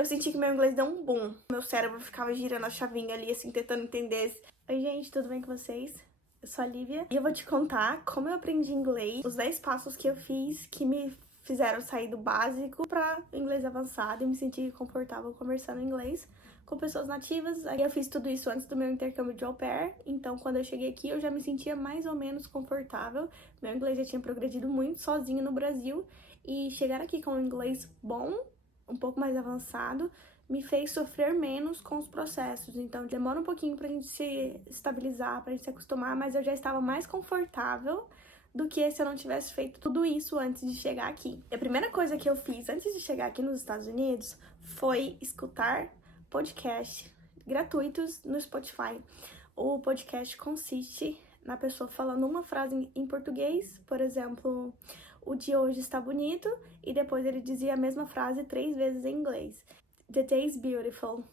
eu senti que meu inglês deu um boom. Meu cérebro ficava girando a chavinha ali, assim, tentando entender. Oi, gente, tudo bem com vocês? Eu sou a Lívia e eu vou te contar como eu aprendi inglês, os 10 passos que eu fiz que me fizeram sair do básico para inglês avançado e me sentir confortável conversando inglês com pessoas nativas. Aí eu fiz tudo isso antes do meu intercâmbio de au pair, então quando eu cheguei aqui eu já me sentia mais ou menos confortável. Meu inglês já tinha progredido muito sozinho no Brasil e chegar aqui com um inglês bom, um pouco mais avançado, me fez sofrer menos com os processos. Então demora um pouquinho pra gente se estabilizar, pra gente se acostumar, mas eu já estava mais confortável do que se eu não tivesse feito tudo isso antes de chegar aqui. A primeira coisa que eu fiz antes de chegar aqui nos Estados Unidos foi escutar podcasts gratuitos no Spotify. O podcast consiste na pessoa falando uma frase em português, por exemplo, o dia hoje está bonito, e depois ele dizia a mesma frase 3 vezes em inglês. The day is beautiful.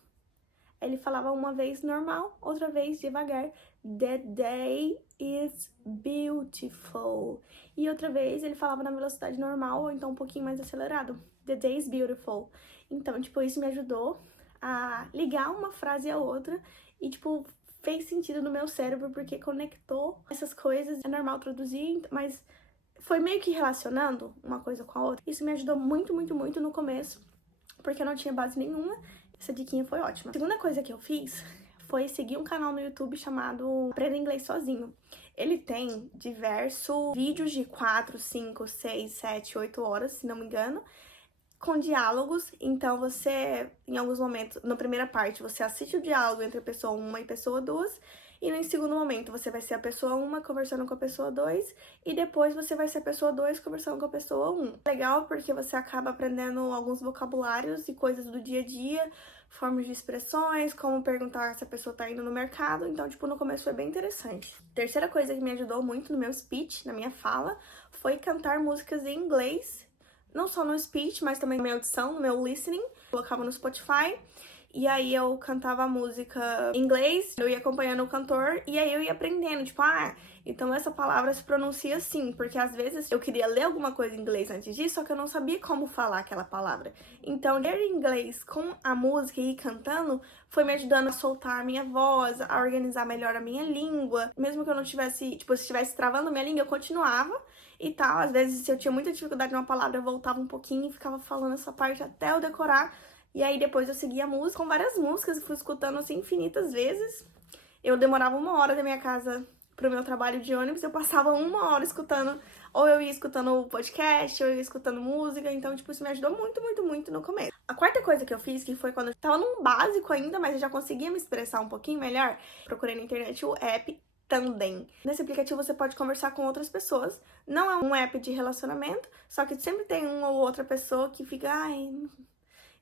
Ele falava uma vez normal, outra vez devagar. The day is beautiful. E outra vez ele falava na velocidade normal, ou então um pouquinho mais acelerado. The day is beautiful. Então, tipo, isso me ajudou a ligar uma frase à outra e, tipo, fez sentido no meu cérebro, porque conectou essas coisas. É normal traduzir, mas foi meio que relacionando uma coisa com a outra. Isso me ajudou muito, muito, muito no começo, porque eu não tinha base nenhuma. Essa diquinha foi ótima. A segunda coisa que eu fiz foi seguir um canal no YouTube chamado Aprenda Inglês Sozinho. Ele tem diversos vídeos de 4, 5, 6, 7, 8 horas, se não me engano, com diálogos. Então você, em alguns momentos, na primeira parte, você assiste o diálogo entre a pessoa 1 e a pessoa 2, e no segundo momento você vai ser a pessoa 1 conversando com a pessoa 2, e depois você vai ser a pessoa 2 conversando com a pessoa 1. Legal porque você acaba aprendendo alguns vocabulários e coisas do dia a dia, formas de expressões, como perguntar se a pessoa tá indo no mercado. Então, tipo, no começo foi bem interessante. Terceira coisa que me ajudou muito no meu speech, na minha fala, foi cantar músicas em inglês. Não só no speech, mas também na minha audição, no meu listening. Colocava no Spotify, e aí eu cantava a música em inglês, eu ia acompanhando o cantor, e aí eu ia aprendendo, tipo, então essa palavra se pronuncia assim, porque às vezes eu queria ler alguma coisa em inglês antes disso, só que eu não sabia como falar aquela palavra. Então, ler em inglês com a música e ir cantando foi me ajudando a soltar a minha voz, a organizar melhor a minha língua. Mesmo que eu não tivesse, tipo, se estivesse travando a minha língua, eu continuava e tal. Às vezes, se eu tinha muita dificuldade numa palavra, eu voltava um pouquinho e ficava falando essa parte até eu decorar. E aí depois eu seguia a música, com várias músicas, fui escutando assim infinitas vezes. Eu demorava 1 hora da minha casa pro meu trabalho de ônibus, eu passava 1 hora escutando, ou eu ia escutando o podcast, ou eu ia escutando música. Então, tipo, isso me ajudou muito, muito, muito no começo. A quarta coisa que eu fiz, que foi quando eu tava num básico ainda, mas eu já conseguia me expressar um pouquinho melhor, procurei na internet o app Tandem. Nesse aplicativo você pode conversar com outras pessoas. Não é um app de relacionamento, só que sempre tem uma ou outra pessoa que fica,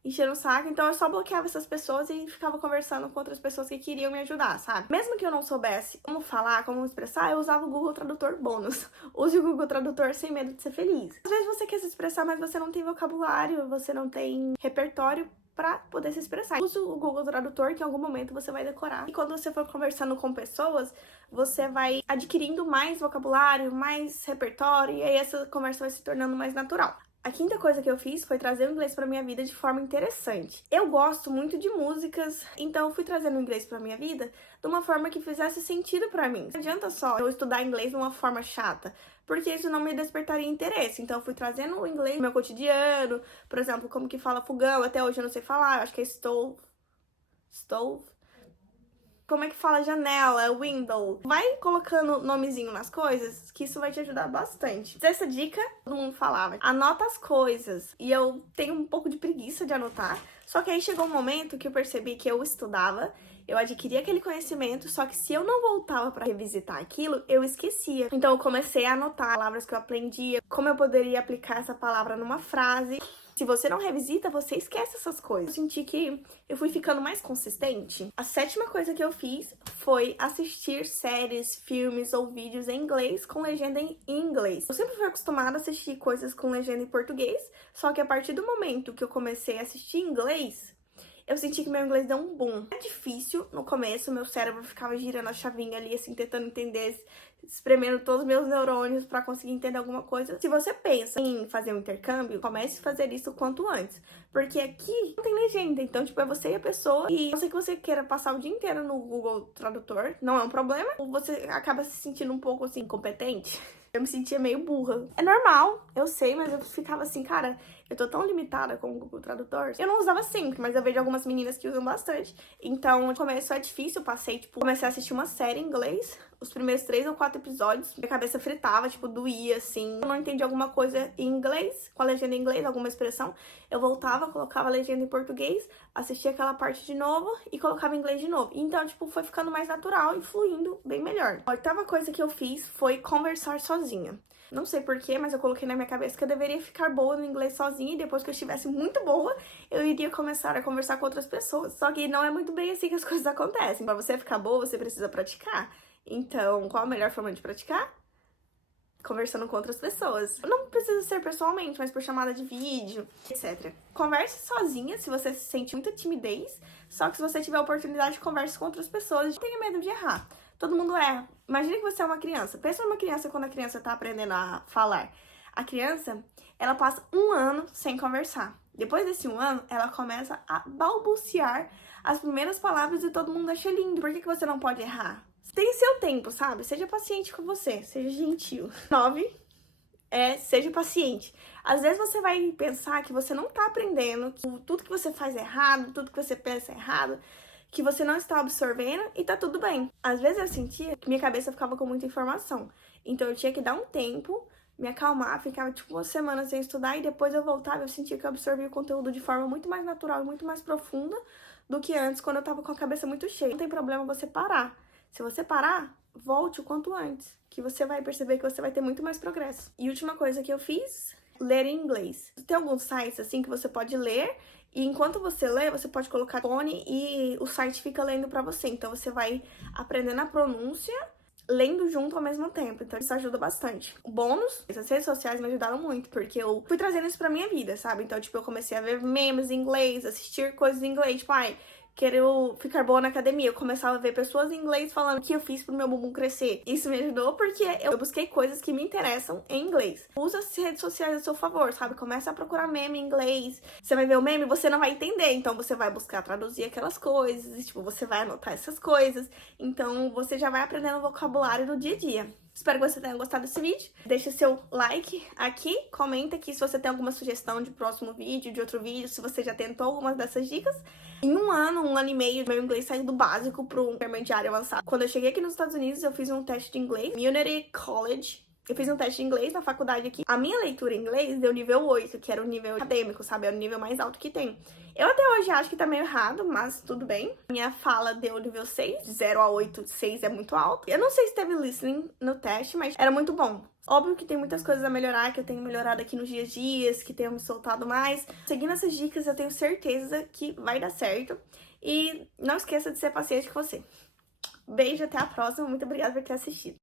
enchendo o saco. Então eu só bloqueava essas pessoas e ficava conversando com outras pessoas que queriam me ajudar, sabe? Mesmo que eu não soubesse como falar, como me expressar, eu usava o Google Tradutor bônus. Use o Google Tradutor sem medo de ser feliz. Às vezes você quer se expressar, mas você não tem vocabulário, você não tem repertório pra poder se expressar. Use o Google Tradutor, que em algum momento você vai decorar. E quando você for conversando com pessoas, você vai adquirindo mais vocabulário, mais repertório, e aí essa conversa vai se tornando mais natural. A quinta coisa que eu fiz foi trazer o inglês pra minha vida de forma interessante. Eu gosto muito de músicas, então eu fui trazendo o inglês pra minha vida de uma forma que fizesse sentido pra mim. Não adianta só eu estudar inglês de uma forma chata, porque isso não me despertaria interesse. Então eu fui trazendo o inglês no meu cotidiano, por exemplo, como que fala fogão, até hoje eu não sei falar, eu acho que é stove. Como é que fala janela, window? Vai colocando nomezinho nas coisas, que isso vai te ajudar bastante. Essa dica, todo mundo falava, anota as coisas. E eu tenho um pouco de preguiça de anotar. Só que aí chegou um momento que eu percebi que eu estudava, eu adquiria aquele conhecimento, só que se eu não voltava pra revisitar aquilo, eu esquecia. Então eu comecei a anotar palavras que eu aprendia, como eu poderia aplicar essa palavra numa frase. Se você não revisita, você esquece essas coisas. Eu senti que eu fui ficando mais consistente. A sétima coisa que eu fiz foi assistir séries, filmes ou vídeos em inglês com legenda em inglês. Eu sempre fui acostumada a assistir coisas com legenda em português, só que a partir do momento que eu comecei a assistir em inglês, eu senti que meu inglês deu um boom. É difícil no começo, meu cérebro ficava girando a chavinha ali, assim, tentando entender espremendo todos os meus neurônios pra conseguir entender alguma coisa. Se você pensa em fazer um intercâmbio, comece a fazer isso o quanto antes. Porque aqui não tem legenda, então, tipo, é você e a pessoa. E eu sei que você queira passar o dia inteiro no Google Tradutor, não é um problema. Ou você acaba se sentindo um pouco, assim, incompetente. Eu me sentia meio burra. É normal, eu sei, mas eu ficava assim, cara, eu tô tão limitada com o Google Tradutor. Eu não usava sempre, mas eu vejo algumas meninas que usam bastante. Então, no começo é difícil, eu passei, tipo, comecei a assistir uma série em inglês. Os primeiros 3 ou 4 episódios, minha cabeça fritava, tipo, doía, assim. Eu não entendi alguma coisa em inglês, com a legenda em inglês, alguma expressão. Eu voltava, colocava a legenda em português, assistia aquela parte de novo e colocava em inglês de novo. Então, tipo, foi ficando mais natural e fluindo bem melhor. A oitava coisa que eu fiz foi conversar sozinha. Não sei porquê, mas eu coloquei na minha cabeça que eu deveria ficar boa no inglês sozinha e depois que eu estivesse muito boa, eu iria começar a conversar com outras pessoas. Só que não é muito bem assim que as coisas acontecem. Pra você ficar boa, você precisa praticar. Então, qual a melhor forma de praticar? Conversando com outras pessoas. Não precisa ser pessoalmente, mas por chamada de vídeo, etc. Converse sozinha se você sente muita timidez, só que se você tiver a oportunidade, converse com outras pessoas. Não tenha medo de errar. Todo mundo erra. Imagina que você é uma criança. Pensa numa criança quando a criança tá aprendendo a falar. A criança, ela passa 1 ano sem conversar. Depois desse 1 ano, ela começa a balbuciar as primeiras palavras e todo mundo acha lindo. Por que você não pode errar? Tem seu tempo, sabe? Seja paciente com você, seja gentil. 9 seja paciente. Às vezes você vai pensar que você não tá aprendendo, que tudo que você faz é errado, tudo que você pensa é errado, que você não está absorvendo e tá tudo bem. Às vezes eu sentia que minha cabeça ficava com muita informação, então eu tinha que dar um tempo, me acalmar, ficava tipo 1 semana sem estudar e depois eu voltava, eu sentia que eu absorvia o conteúdo de forma muito mais natural e muito mais profunda do que antes, quando eu tava com a cabeça muito cheia. Não tem problema você parar. Se você parar, volte o quanto antes, que você vai perceber que você vai ter muito mais progresso. E última coisa que eu fiz, ler em inglês. Tem alguns sites assim que você pode ler e enquanto você lê, você pode colocar fone e o site fica lendo pra você. Então você vai aprendendo a pronúncia, lendo junto ao mesmo tempo. Então isso ajuda bastante. O bônus, as redes sociais me ajudaram muito, porque eu fui trazendo isso pra minha vida, sabe? Então, tipo, eu comecei a ver memes em inglês, assistir coisas em inglês, tipo, quero ficar boa na academia. Eu começava a ver pessoas em inglês falando o que eu fiz pro meu bumbum crescer. Isso me ajudou porque eu busquei coisas que me interessam em inglês. Usa as redes sociais a seu favor, sabe? Começa a procurar meme em inglês. Você vai ver o meme, você não vai entender. Então você vai buscar traduzir aquelas coisas. E, tipo, você vai anotar essas coisas. Então você já vai aprendendo vocabulário no dia a dia. Espero que você tenha gostado desse vídeo. Deixa seu like aqui, comenta aqui se você tem alguma sugestão de próximo vídeo, de outro vídeo, se você já tentou algumas dessas dicas. Em 1 ano e meio, meu inglês saiu do básico pro intermediário avançado. Quando eu cheguei aqui nos Estados Unidos, eu fiz um teste de inglês, Community College. Eu fiz um teste de inglês na faculdade aqui. A minha leitura em inglês deu nível 8, que era o nível acadêmico, sabe? Era o nível mais alto que tem. Eu até hoje acho que tá meio errado, mas tudo bem. Minha fala deu nível 6, de 0 a 8, 6 é muito alto. Eu não sei se teve listening no teste, mas era muito bom. Óbvio que tem muitas coisas a melhorar, que eu tenho melhorado aqui nos dias a dias, que tenho me soltado mais. Seguindo essas dicas, eu tenho certeza que vai dar certo. E não esqueça de ser paciente com você. Beijo, até a próxima. Muito obrigada por ter assistido.